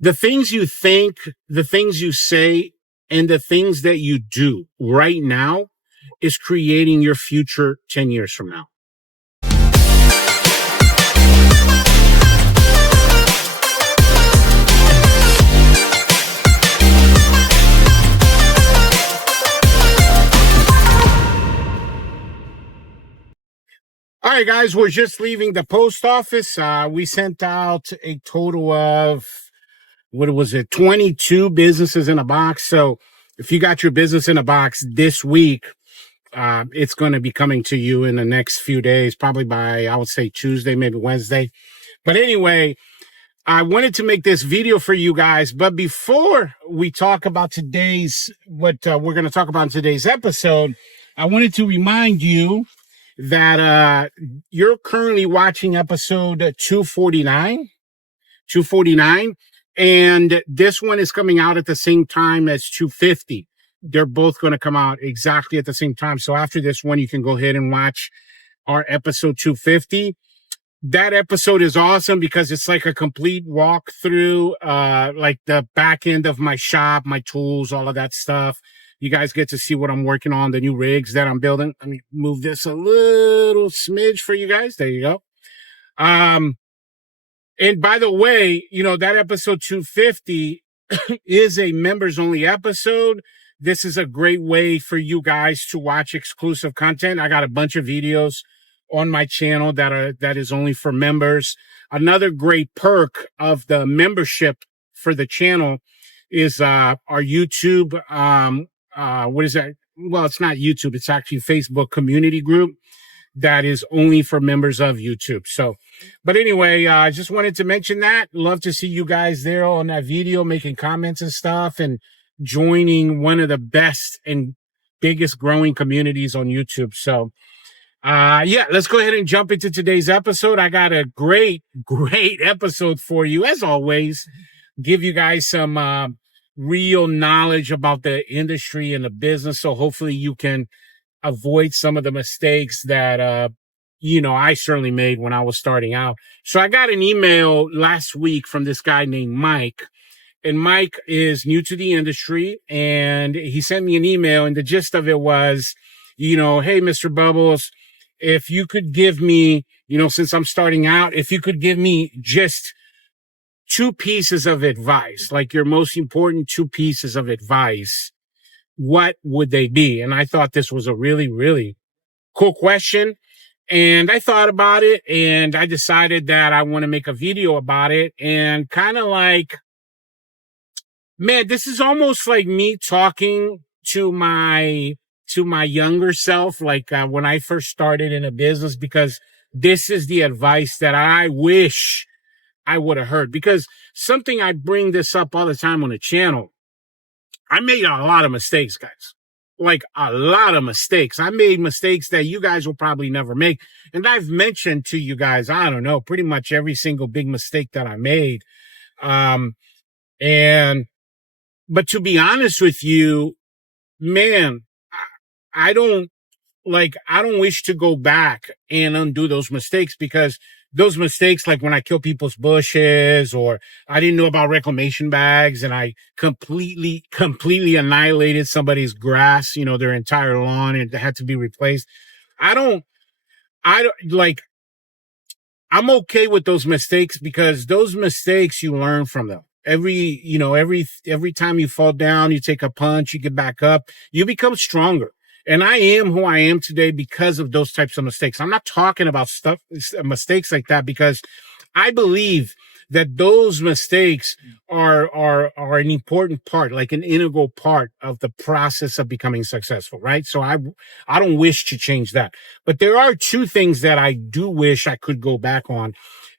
The things you think, the things you say, and the things that you do right now is creating your future 10 years from now. All right, guys, we're just leaving the post office. We sent out a total of, 22 businesses in a box. So if you got your business in a box this week, it's going to be coming to you in the next few days, probably by, I would say Tuesday, maybe Wednesday. But anyway, I wanted to make this video for you guys. But before we talk about what we're going to talk about in today's episode, I wanted to remind you that you're currently watching episode 249, and this one is coming out at the same time as 250. They're both going to come out exactly at the same time. So after this one, you can go ahead and watch our episode 250. That episode is awesome because it's like a complete walkthrough, like the back end of my shop, my tools, all of that stuff. You guys get to see what I'm working on, the new rigs that I'm building. Let me move this a little smidge for you guys. There you go. And by the way, that episode 250 is a members only episode. This is a great way for you guys to watch exclusive content. I got a bunch of videos on my channel that is only for members. Another great perk of the membership for the channel is our YouTube. What is that? Well, it's not YouTube. It's actually Facebook community group that is only for members of YouTube. So, but anyway, I just wanted to mention that. Love to see you guys there on that video, making comments and stuff, and joining one of the best and biggest growing communities on YouTube. So, yeah, let's go ahead and jump into today's episode. I got a great episode for you. As always, give you guys some real knowledge about the industry and the business. So hopefully you can avoid some of the mistakes that, I certainly made when I was starting out. So I got an email last week from this guy named Mike. And Mike is new to the industry, and he sent me an email, and the gist of it was, hey, Mr. Bubbles, if you could give me, since I'm starting out, if you could give me just 2 pieces of advice, like your most important 2 pieces of advice, what would they be? And I thought this was a really, really cool question. And I thought about it, and I decided that I want to make a video about it, and kind of like, man, this is almost like me talking to my younger self, like when I first started in a business, because this is the advice that I wish I would have heard. Because I bring this up all the time on the channel. I made a lot of mistakes, guys. Like a lot of mistakes. I made mistakes that you guys will probably never make. And I've mentioned to you guys, I don't know, pretty much every single big mistake that I made. But to be honest with you, man, I don't wish to go back and undo those mistakes, because those mistakes, like when I kill people's bushes, or I didn't know about reclamation bags and I completely annihilated somebody's grass, their entire lawn, and it had to be replaced. I'm okay with those mistakes, because those mistakes, you learn from them. Every time you fall down, you take a punch, you get back up, you become stronger. And I am who I am today because of those types of mistakes. I'm not talking about mistakes like that, because I believe that those mistakes are an important part, like an integral part of the process of becoming successful, right? So I don't wish to change that. But there are 2 things that I do wish I could go back on.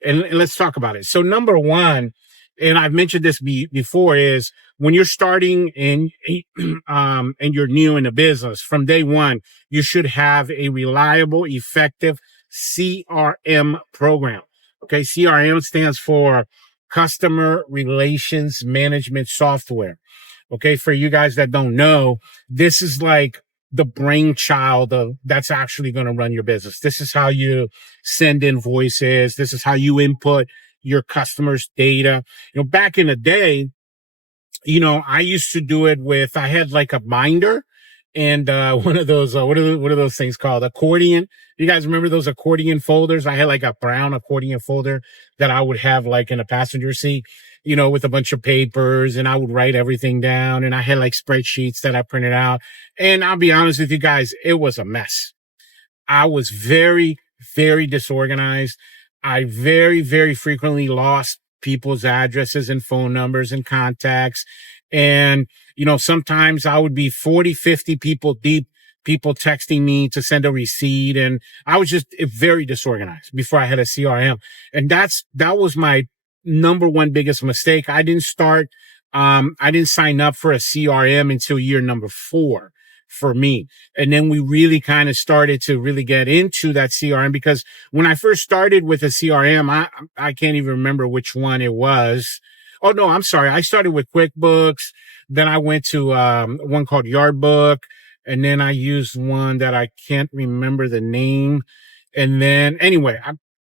And let's talk about it. So number 1, and I've mentioned this before, is when you're starting and you're new in the business, from day one, you should have a reliable, effective CRM program. Okay. CRM stands for Customer Relations Management Software. Okay. For you guys that don't know, this is like the brainchild of that's actually going to run your business. This is how you send invoices. This is how you input your customers' data. Back in the day, I used to do it with, I had like a binder and, one of those, what are those things called? Accordion. You guys remember those accordion folders? I had like a brown accordion folder that I would have like in a passenger seat, with a bunch of papers, and I would write everything down, and I had like spreadsheets that I printed out. And I'll be honest with you guys, it was a mess. I was very, very disorganized. I very, very frequently lost people's addresses and phone numbers and contacts. And, sometimes I would be 40, 50 people deep, people texting me to send a receipt. And I was just very disorganized before I had a CRM. And that was my number one biggest mistake. I didn't sign up for a CRM until year number 4 for me. And then we really kind of started to really get into that CRM, because when I first started with a CRM, I can't even remember which one it was. Oh, no, I'm sorry. I started with QuickBooks. Then I went to one called Yardbook. And then I used one that I can't remember the name. And then anyway,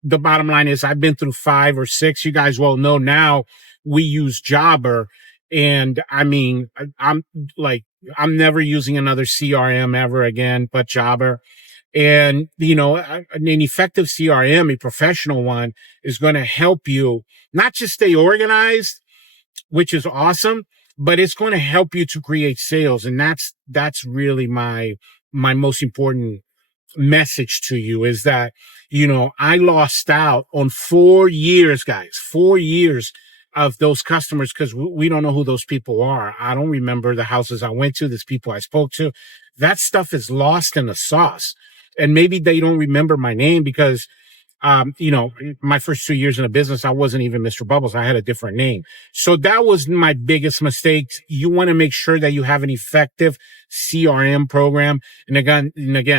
the bottom line is I've been through 5 or 6. You guys well know now we use Jobber. And I mean, I'm never using another CRM ever again, but Jobber. And, an effective CRM, a professional one, is going to help you not just stay organized, which is awesome, but it's going to help you to create sales. And that's really my most important message to you, is that, I lost out on 4 years, guys, 4 years of those customers, because we don't know who those people are. I don't remember the houses I went to, these people I spoke to. That stuff is lost in the sauce. And maybe they don't remember my name because, my first 2 years in the business, I wasn't even Mr. Bubbles. I had a different name. So that was my biggest mistake. You want to make sure that you have an effective CRM program. And again,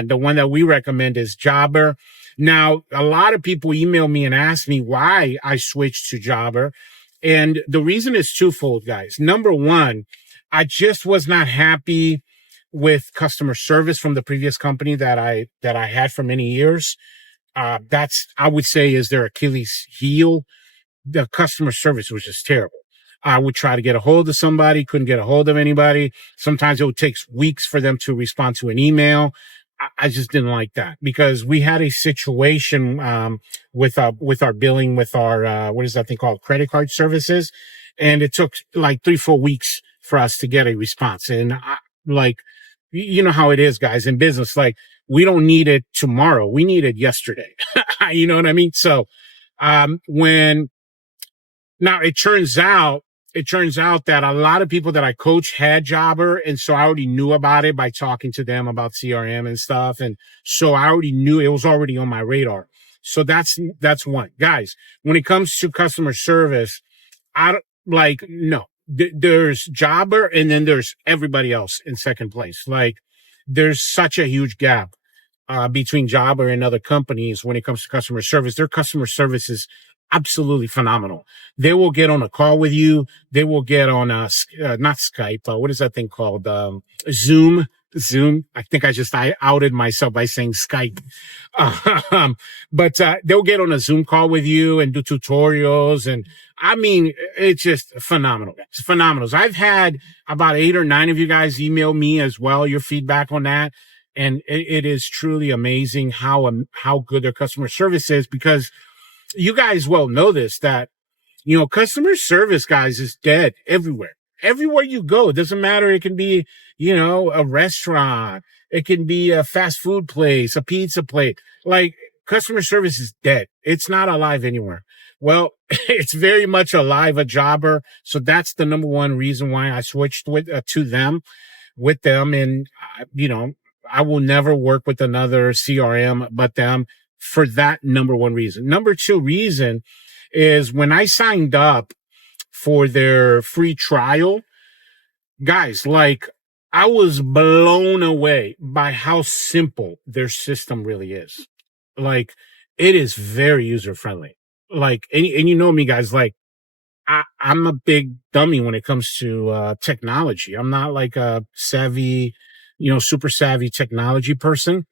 the one that we recommend is Jobber. Now, a lot of people email me and ask me why I switched to Jobber. And the reason is twofold, guys. Number one, I just was not happy with customer service from the previous company that I had for many years. That's, I would say, is their Achilles heel. The customer service was just terrible. I would try to get a hold of somebody, couldn't get a hold of anybody. Sometimes it would take weeks for them to respond to an email. I just didn't like that, because we had a situation, with our billing, with our, what is that thing called? Credit card services. And it took like 3-4 weeks for us to get a response. And you know how it is, guys, in business. Like, we don't need it tomorrow. We need it yesterday. You know what I mean? So, now it turns out that a lot of people that I coach had Jobber. And so I already knew about it by talking to them about CRM and stuff. And so I already knew it was already on my radar. So that's one. Guys, when it comes to customer service, no, there's Jobber and then there's everybody else in second place. Like, there's such a huge gap between Jobber and other companies when it comes to customer service. Their customer service is absolutely phenomenal. They will get on a call with you. They will get on not Skype. What is that thing called? Zoom. I think I outed myself by saying Skype. But they'll get on a Zoom call with you and do tutorials. And I mean, it's just phenomenal. It's phenomenal. So I've had about 8 or 9 of you guys email me as well, your feedback on that. And it is truly amazing how good their customer service is, because you guys well know this, that, customer service, guys, is dead everywhere. Everywhere you go, it doesn't matter. It can be, a restaurant. It can be a fast food place, a pizza place. Like, customer service is dead. It's not alive anywhere. Well, it's very much alive at Jobber. So that's the number one reason why I switched with them. And, I will never work with another CRM but them for that number one reason. Number two reason is when I signed up for their free trial, guys, like, I was blown away by how simple their system really is. Like, it is very user friendly. Like, and you know me, guys, like, I'm a big dummy when it comes to technology. I'm not like a savvy, super savvy technology person.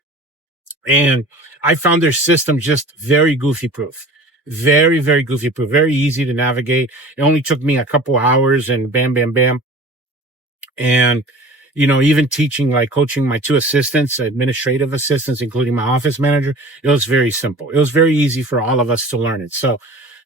And I found their system just very goofy proof. Very, very goofy proof, very easy to navigate. It only took me a couple hours and bam, bam, bam. And, even teaching, like coaching my two assistants, administrative assistants, including my office manager, it was very simple. It was very easy for all of us to learn it. So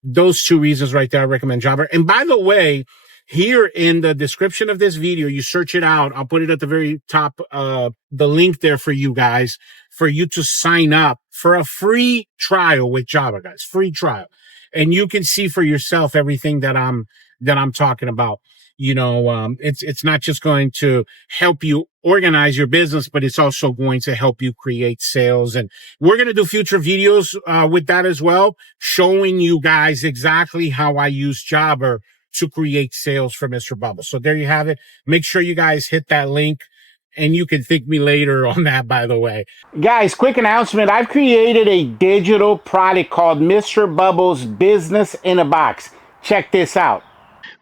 those two reasons right there, I recommend Jobber. And by the way, here in the description of this video, you search it out. I'll put it at the very top, the link there for you guys, for you to sign up for a free trial with Jobber, guys, free trial. And you can see for yourself everything that I'm talking about. It's not just going to help you organize your business, but it's also going to help you create sales. And we're going to do future videos, with that as well, showing you guys exactly how I use Jobber to create sales for Mr. Bubbles. So there you have it. Make sure you guys hit that link, and you can thank me later on that, by the way. Guys, quick announcement. I've created a digital product called Mr. Bubbles Business in a Box. Check this out.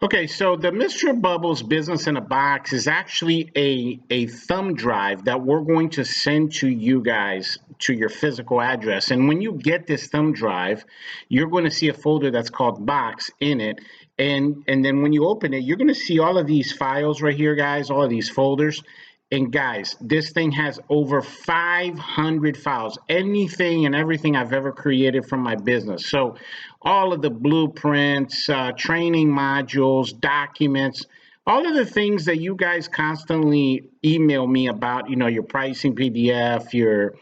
Okay, so the Mr. Bubbles Business in a Box is actually a thumb drive that we're going to send to you guys to your physical address. And when you get this thumb drive, you're going to see a folder that's called Box in it. And then when you open it, you're going to see all of these files right here, guys, all of these folders. And guys, this thing has over 500 files, anything and everything I've ever created from my business. So all of the blueprints, training modules, documents, all of the things that you guys constantly email me about, your pricing PDF, your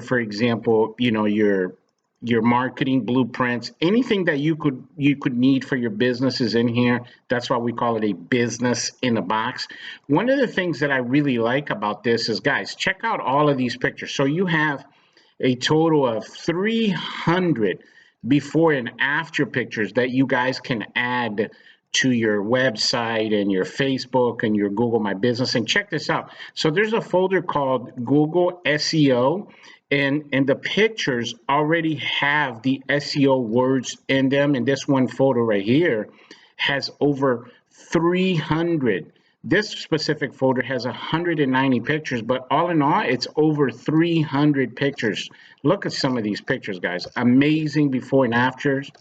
for example, your marketing blueprints, anything that you could need for your business is in here. That's why we call it a business in a box. One of the things that I really like about this is, guys, check out all of these pictures. So you have a total of 300 before and after pictures that you guys can add to your website and your Facebook and your Google My Business. And check this out. So there's a folder called Google SEO. And the pictures already have the SEO words in them. And this one photo right here has over 300. This specific folder has 190 pictures, but all in all, it's over 300 pictures. Look at some of these pictures, guys. Amazing before and afters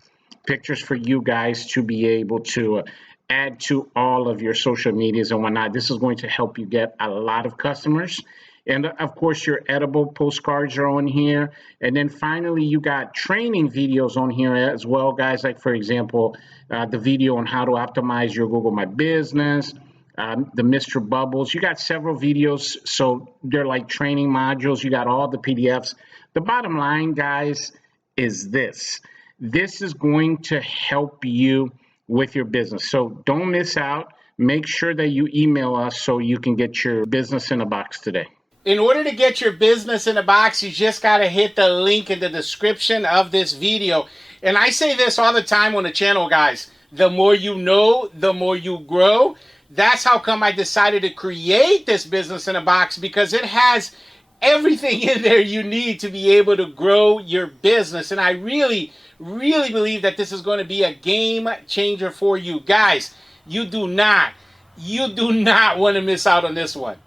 pictures for you guys to be able to add to all of your social medias and whatnot. This is going to help you get a lot of customers. And of course, your edible postcards are on here. And then finally, you got training videos on here as well, guys. Like, for example, the video on how to optimize your Google My Business, the Mr. Bubbles. You got several videos. So they're like training modules. You got all the PDFs. The bottom line, guys, is this. This is going to help you with your business. So don't miss out. Make sure that you email us so you can get your business in a box today. In order to get your business in a box, you just got to hit the link in the description of this video. And I say this all the time on the channel, guys. The more you know, the more you grow. That's how come I decided to create this business in a box, because it has everything in there you need to be able to grow your business. And I really, really believe that this is going to be a game changer for you. Guys, you do not want to miss out on this one.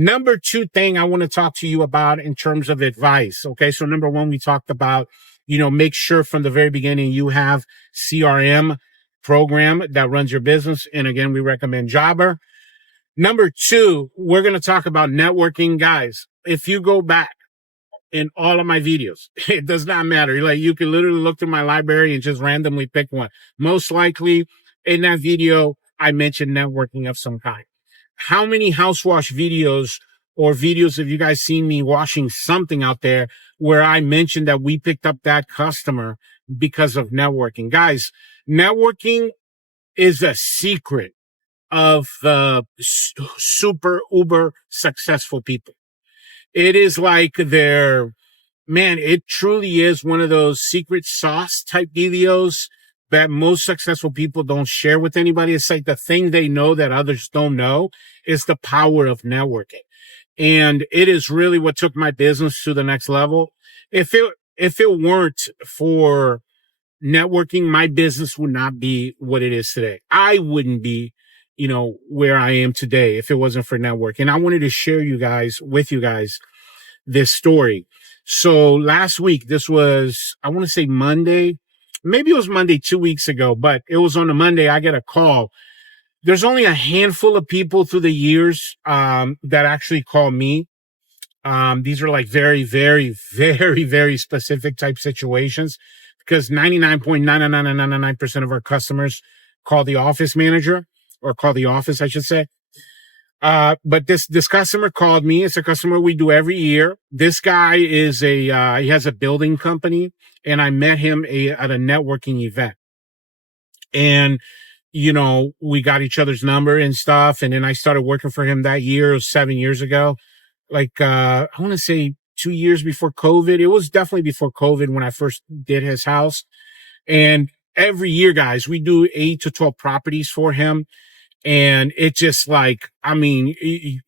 Number two thing I want to talk to you about in terms of advice. Okay, so number one, we talked about, make sure from the very beginning you have CRM program that runs your business. And again, we recommend Jobber. Number two, we're going to talk about networking. Guys, if you go back in all of my videos, it does not matter. Like, you can literally look through my library and just randomly pick one. Most likely in that video, I mentioned networking of some kind. How many house wash videos or videos have you guys seen me washing something out there where I mentioned that we picked up that customer because of networking? Guys, networking is a secret of the super uber successful people. It is like it truly is one of those secret sauce type videos that most successful people don't share with anybody. It's like the thing they know that others don't know is the power of networking. And it is really what took my business to the next level. If it weren't for networking, my business would not be what it is today. I wouldn't be, where I am today if it wasn't for networking. I wanted to share with you guys this story. So last week, this was, I want to say Monday, maybe it was Monday 2 weeks ago, but it was on a Monday. I get a call. There's only a handful of people through the years, that actually call me. These are like very, very, very, very specific type situations because 99.99999% of our customers call the office manager or call the office, I should say. But this customer called me. It's a customer we do every year. This guy is he has a building company, and I met him at a networking event. And, we got each other's number and stuff. And then I started working for him that year. It was 7 years ago. Like, I want to say 2 years before COVID. It was definitely before COVID when I first did his house. And every year, guys, we do 8 to 12 properties for him. And it's just like,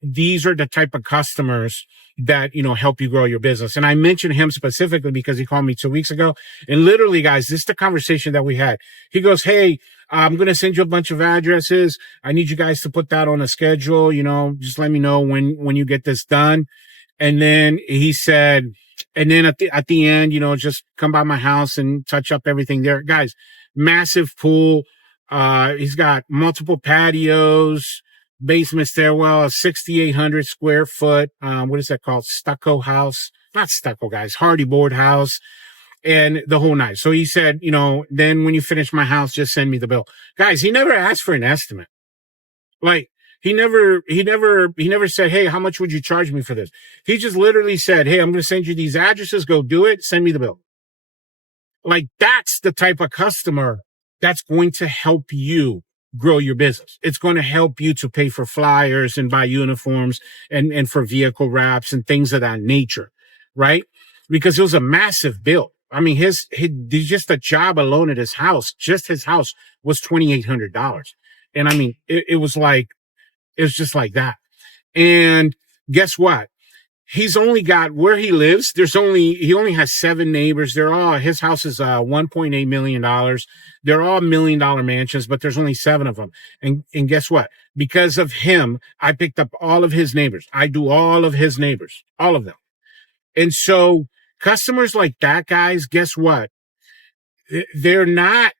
these are the type of customers that, help you grow your business. And I mentioned him specifically because he called me 2 weeks ago. And literally, guys, this is the conversation that we had. He goes, hey, I'm going to send you a bunch of addresses. I need you guys to put that on a schedule. Just let me know when you get this done. And then he said, and then at the end, just come by my house and touch up everything there. Guys, massive pool. He's got multiple patios, basement stairwell, a 6,800 square foot, what is that called? Stucco house. Not stucco, guys. Hardy board house. And the whole night. So he said, then when you finish my house, just send me the bill. Guys, he never asked for an estimate. Like, he never said, hey, how much would you charge me for this? He just literally said, hey, I'm going to send you these addresses. Go do it. Send me the bill. Like, that's the type of customer that's going to help you grow your business. It's going to help you to pay for flyers and buy uniforms and for vehicle wraps and things of that nature, right? Because it was a massive bill. His just the job alone at his house, just his house was $2,800. And it was just like that. And guess what? He's only got where he lives. He only has 7 neighbors. His house is, $1.8 million. They're all $1 million mansions, but there's only 7 of them. And guess what? Because of him, I picked up all of his neighbors. I do all of his neighbors, all of them. And so customers like that, guys, guess what? They're not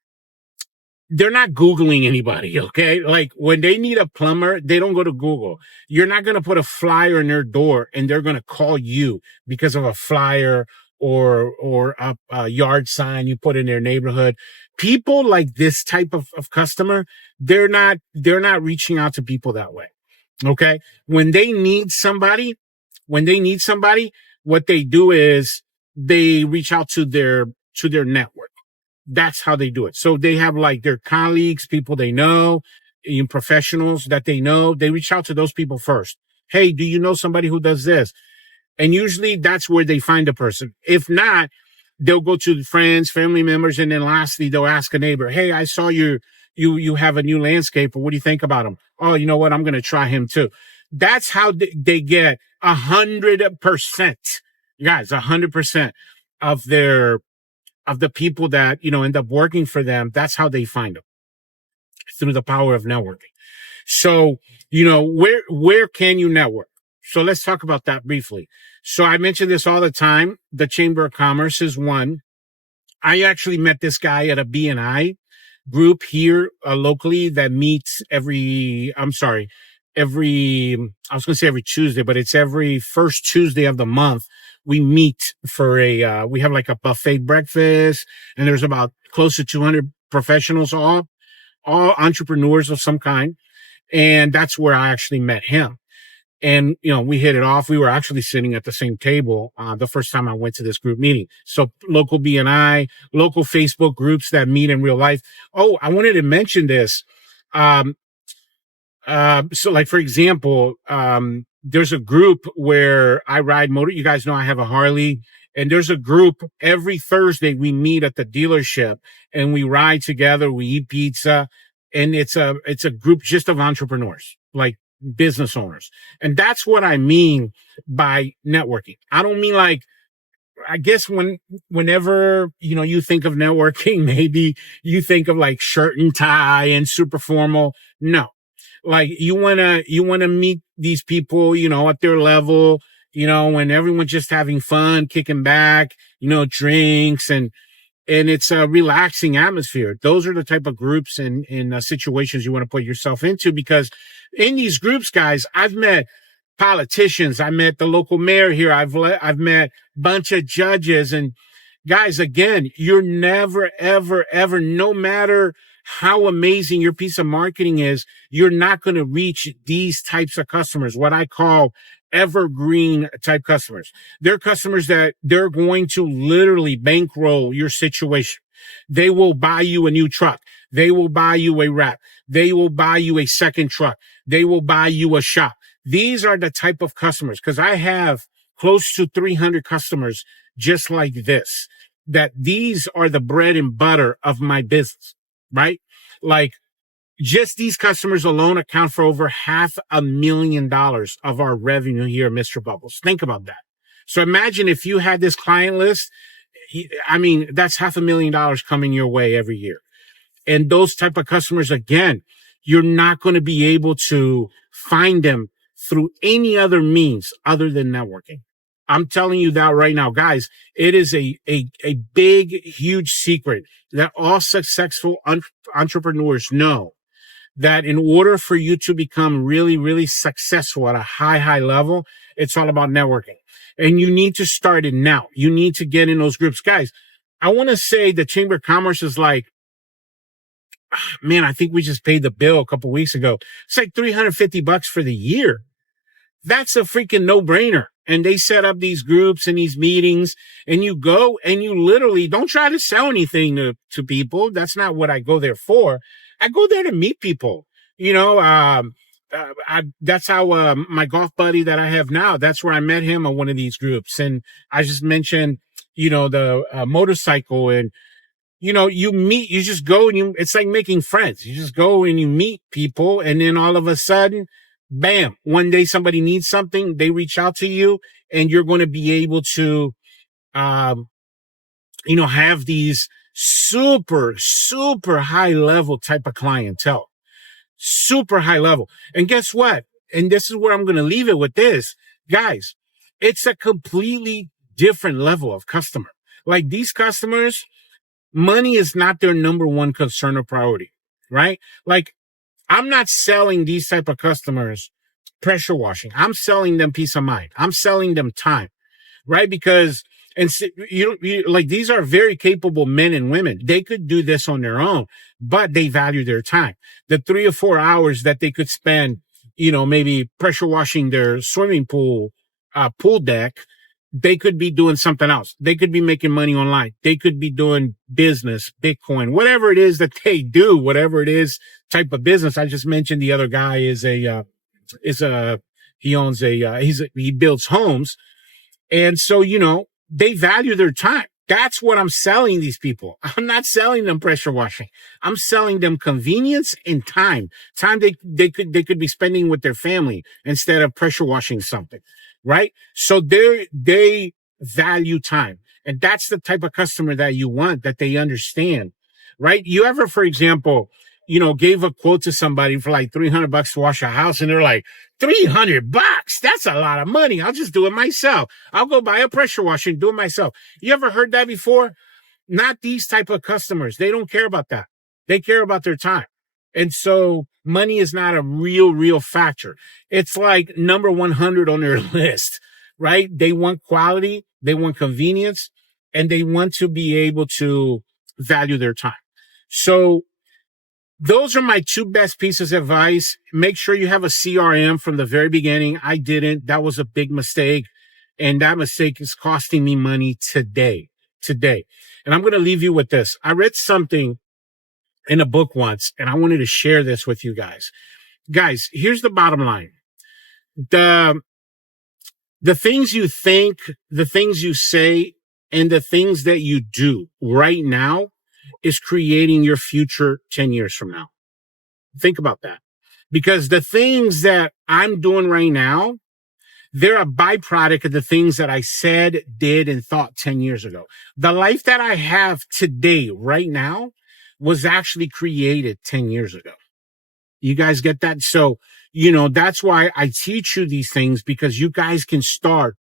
Googling anybody, okay? Like, when they need a plumber, they don't go to Google. You're not going to put a flyer in their door and they're going to call you because of a flyer or a yard sign you put in their neighborhood. People like this type of customer, they're not reaching out to people that way, okay? When they need somebody, what they do is they reach out to their network. That's how they do it. So they have like their colleagues, people they know, professionals that they know. They reach out to those people first. Hey, do you know somebody who does this? And usually that's where they find a person. If not, they'll go to friends, family members, and then lastly, they'll ask a neighbor, hey, I saw you have a new landscaper. What do you think about him? Oh, you know what? I'm going to try him too. That's how they get 100%, guys, 100% of the people that, end up working for them. That's how they find them, through the power of networking. So, where can you network? So let's talk about that briefly. So I mention this all the time. The Chamber of Commerce is one. I actually met this guy at a BNI group here locally that meets every Tuesday, but it's every first Tuesday of the month. We meet for we have like a buffet breakfast, and there's about close to 200 professionals, all entrepreneurs of some kind. And that's where I actually met him. And, we hit it off. We were actually sitting at the same table, the first time I went to this group meeting. So local BNI, local Facebook groups that meet in real life. Oh, I wanted to mention this. So like, for example, there's a group where I ride motor. You guys know I have a Harley, and there's a group every Thursday. We meet at the dealership and we ride together. We eat pizza, and it's a group just of entrepreneurs, like business owners. And that's what I mean by networking. I don't mean like, I guess whenever, you think of networking, maybe you think of like shirt and tie and super formal. No. Like, you want to meet these people, at their level, when everyone's just having fun, kicking back, drinks, and it's a relaxing atmosphere. Those are the type of groups and situations you want to put yourself into, because in these groups, guys, I've met politicians. I met the local mayor here. I've met a bunch of judges. And guys, again, you're never, ever, ever, no matter how amazing your piece of marketing is, you're not going to reach these types of customers, what I call evergreen type customers. They're customers that they're going to literally bankroll your situation. They will buy you a new truck. They will buy you a wrap. They will buy you a second truck. They will buy you a shop. These are the type of customers, because I have close to 300 customers just like this, that these are the bread and butter of my business, right? Like, just these customers alone account for over $500,000 of our revenue here at Mr. Bubbles. Think about that. So imagine if you had this client list, that's $500,000 coming your way every year. And those type of customers, again, you're not going to be able to find them through any other means other than networking. I'm telling you that right now, guys. It is a big, huge secret that all successful entrepreneurs know, that in order for you to become really, really successful at a high level, it's all about networking. And you need to start it now. You need to get in those groups. Guys, I want to say the Chamber of Commerce is like, man, I think we just paid the bill a couple weeks ago. It's like $350 for the year. That's a freaking no-brainer. And they set up these groups and these meetings, and you go and you literally don't try to sell anything to people. That's not what I go there for. I go there to meet people. That's how my golf buddy that I have now, that's where I met him on one of these groups. And I just mentioned, the motorcycle, and you just go and it's like making friends. You just go and you meet people, and then all of a sudden, bam, one day somebody needs something, they reach out to you, and you're going to be able to, have these super, super high level type of clientele, super high level. And guess what? And this is where I'm going to leave it with this, guys. It's a completely different level of customer. Like, these customers, money is not their number one concern or priority, right? Like, I'm not selling these type of customers pressure washing. I'm selling them peace of mind. I'm selling them time, right? Because, these are very capable men and women. They could do this on their own, but they value their time. The 3 or 4 hours that they could spend, maybe pressure washing their swimming pool deck, they could be doing something else. They could be making money online. They could be doing business, Bitcoin, whatever it is that they do, whatever it is type of business. I just mentioned the other guy he builds homes. And so, they value their time. That's what I'm selling these people. I'm not selling them pressure washing. I'm selling them convenience and time. Time they could be spending with their family instead of pressure washing something, right? So they value time. And that's the type of customer that you want, that they understand, right? You ever, for example, gave a quote to somebody for like $300 to wash a house, and they're like, $300? That's a lot of money. I'll just do it myself. I'll go buy a pressure washer and do it myself. You ever heard that before? Not these type of customers. They don't care about that. They care about their time. And so money is not a real factor. It's like number 100 on their list, right? They want quality, they want convenience, and they want to be able to value their time. So those are my 2 best pieces of advice. Make sure you have a CRM from the very beginning. I didn't. That was a big mistake. And that mistake is costing me money today. And I'm going to leave you with this. I read something in a book once, and I wanted to share this with you guys. Guys, here's the bottom line. The things you think, the things you say, and the things that you do right now is creating your future 10 years from now. Think about that. Because the things that I'm doing right now, they're a byproduct of the things that I said, did, and thought 10 years ago. The life that I have today, right now, was actually created 10 years ago. You guys get that? So, that's why I teach you these things, because you guys can start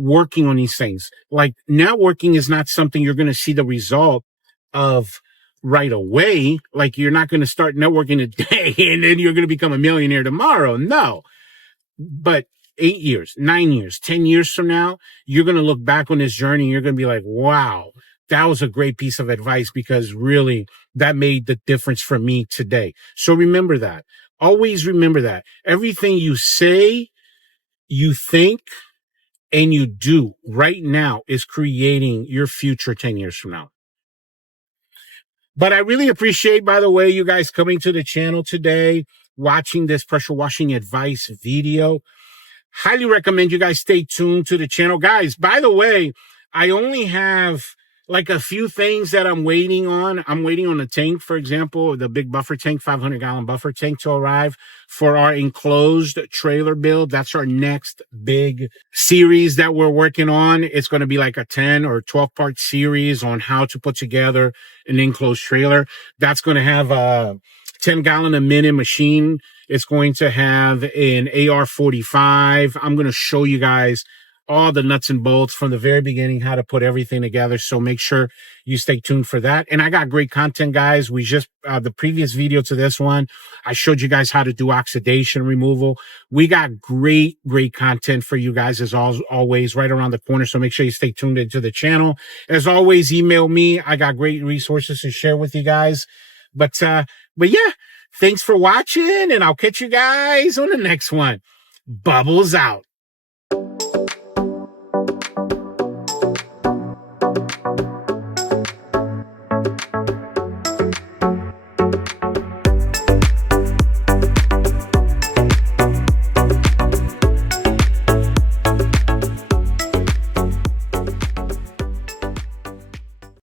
working on these things. Like networking is not something you're going to see the result of right away. Like you're not going to start networking today and then you're going to become a millionaire tomorrow. No, but 8 years, 9 years, 10 years from now, you're going to look back on this journey and you're going to be like, wow, that was a great piece of advice because really that made the difference for me today. So remember that. Always remember that. Everything you say, you think, and you do right now is creating your future 10 years from now. But I really appreciate, by the way, you guys coming to the channel today, watching this pressure washing advice video. Highly recommend you guys stay tuned to the channel. Guys, by the way, I only have like a few things that I'm waiting on. I'm waiting on the tank, for example, the big buffer tank, 500-gallon buffer tank to arrive for our enclosed trailer build. That's our next big series that we're working on. It's going to be like a 10 or 12-part series on how to put together an enclosed trailer. That's going to have a 10-gallon a minute machine. It's going to have an AR-45. I'm going to show you guys all the nuts and bolts from the very beginning, how to put everything together. So make sure you stay tuned for that. And I got great content, guys. We just, the previous video to this one, I showed you guys how to do oxidation removal. We got great content for you guys as always right around the corner. So make sure you stay tuned into the channel. As always, email me. I got great resources to share with you guys. But yeah, thanks for watching and I'll catch you guys on the next one. Bubbles out.